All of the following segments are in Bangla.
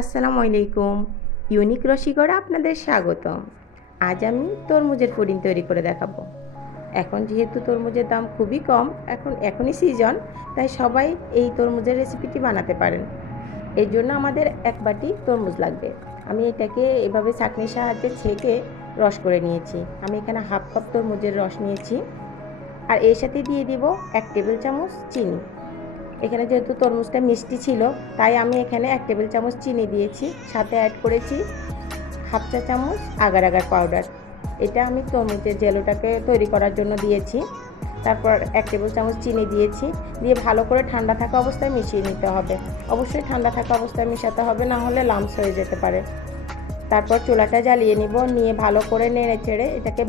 আসসালামু আলাইকুম। ইউনিক রসিকরা আপনাদের স্বাগতম। আজ আমি তরমুজের পুডিং তৈরি করে দেখাবো। এখন যেহেতু তরমুজের দাম খুবই কম, এখনই সিজন, তাই সবাই এই তরমুজের রেসিপিটি বানাতে পারেন। এর জন্য আমাদের এক বাটি তরমুজ লাগবে। আমি এটাকে এভাবে ছাঁকনির সাহায্যে ছেঁকে রস করে নিয়েছি। আমি এখানে হাফ কাপ তরমুজের রস নিয়েছি, আর এর সাথে দিয়ে দিব 1 টেবিল চামচ চিনি। এখানে যেহেতু তরমুজটা মিষ্টি ছিল, তাই আমি এখানে 1 টেবিল চামচ চিনি দিয়েছি, সাথে অ্যাড করেছি হাফ চা চামচ আগার আগার পাউডার। এটা আমি তরমুজের জেলোটাকে তৈরি করার জন্য দিয়েছি। তারপর 1 টেবিল চামচ চিনি দিয়েছি, দিয়ে ভালো করে ঠান্ডা থাকা অবস্থায় মিশিয়ে নিতে হবে। অবশ্যই ঠান্ডা থাকা অবস্থায় মেশাতে হবে, না হলে লাম্পস হয়ে যেতে পারে। তারপর চুলাটা জ্বালিয়ে নিব, নিয়ে ভালো করে নেড়ে চেড়ে এটাকে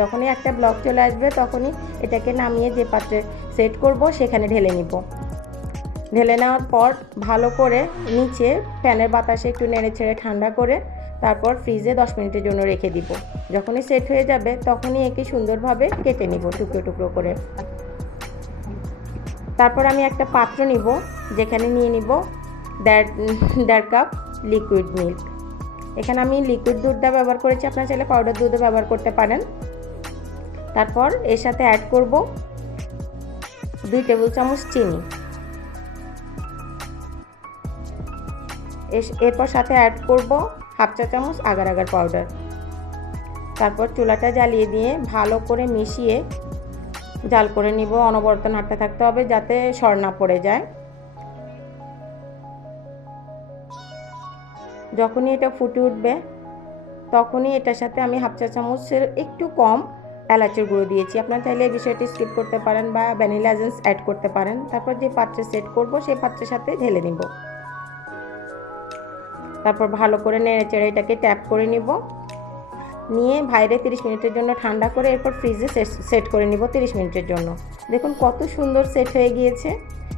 যখনই একটা ব্লক চলে আসবে তখনই এটাকে নামিয়ে যে পাত্রে সেট করব সেখানে ঢেলে নিব। ঢেলে নেওয়ার পর ভালো করে নিচে ফ্যানের বাতাসে একটু নেড়ে ছেড়ে ঠান্ডা করে তারপর ফ্রিজে 10 মিনিটের জন্য রেখে দিব। যখনই সেট হয়ে যাবে তখনই একে সুন্দরভাবে কেটে নিব টুকরো টুকরো করে। তারপর আমি একটা পাত্র নিব, যেখানে নিয়ে নিব 1.5 কাপ লিকুইড মিল্ক। এখানে আমি লিকুইড দুধটা ব্যবহার করেছি, আপনারা চাইলে পাউডার দুধও ব্যবহার করতে পারেন। তারপর এর সাথে অ্যাড করব 2 টেবিল চামচ চিনি। এরপর সাথে অ্যাড করব হাফ চা চামচ আগার আগার পাউডার। তারপর চুলাটা জ্বালিয়ে দিয়ে ভালো করে মিশিয়ে জাল করে নিব। অনবরত নাড়তে থাকতে হবে যাতে সর না পড়ে যায়। যখনই এটা ফুটে উঠবে তখনই এটার সাথে আমি হাফ চা চামচের একটু কম এলাচের গুঁড়ো দিয়েছি। আপনারা চাইলে এই বিষয়টি স্কিপ করতে পারেন বা ভ্যানিলা এসেন্স অ্যাড করতে পারেন। তারপর যে পাত্রে সেট করব সেই পাত্রের সাথে ঢেলে নিব। তারপর ভালো করে নেড়ে চেড়ে এটাকে ট্যাপ করে নিব, নিয়ে বাইরে 30 মিনিটের জন্য ঠান্ডা করে এরপর ফ্রিজে সেট করে নিব 30 মিনিটের জন্য। দেখুন কত সুন্দর সেট হয়ে গিয়েছে,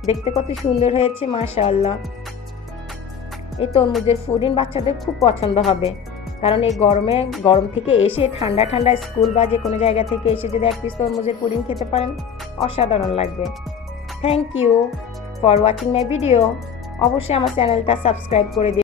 দেখতে কত সুন্দর হয়েছে, মাশাআল্লাহ। এই তরমুজের পুডিং বাচ্চাদের খুব পছন্দ হবে, কারণ এই গরম থেকে এসে ঠান্ডা ঠান্ডা স্কুল বা যে কোনো জায়গা থেকে এসে যদি 1 পিস তরমুজের পুডিং খেতে পারেন অসাধারণ লাগবে। Thank you for watching my video. অবশ্যই আমার চ্যানেলটা সাবস্ক্রাইব করে দিন।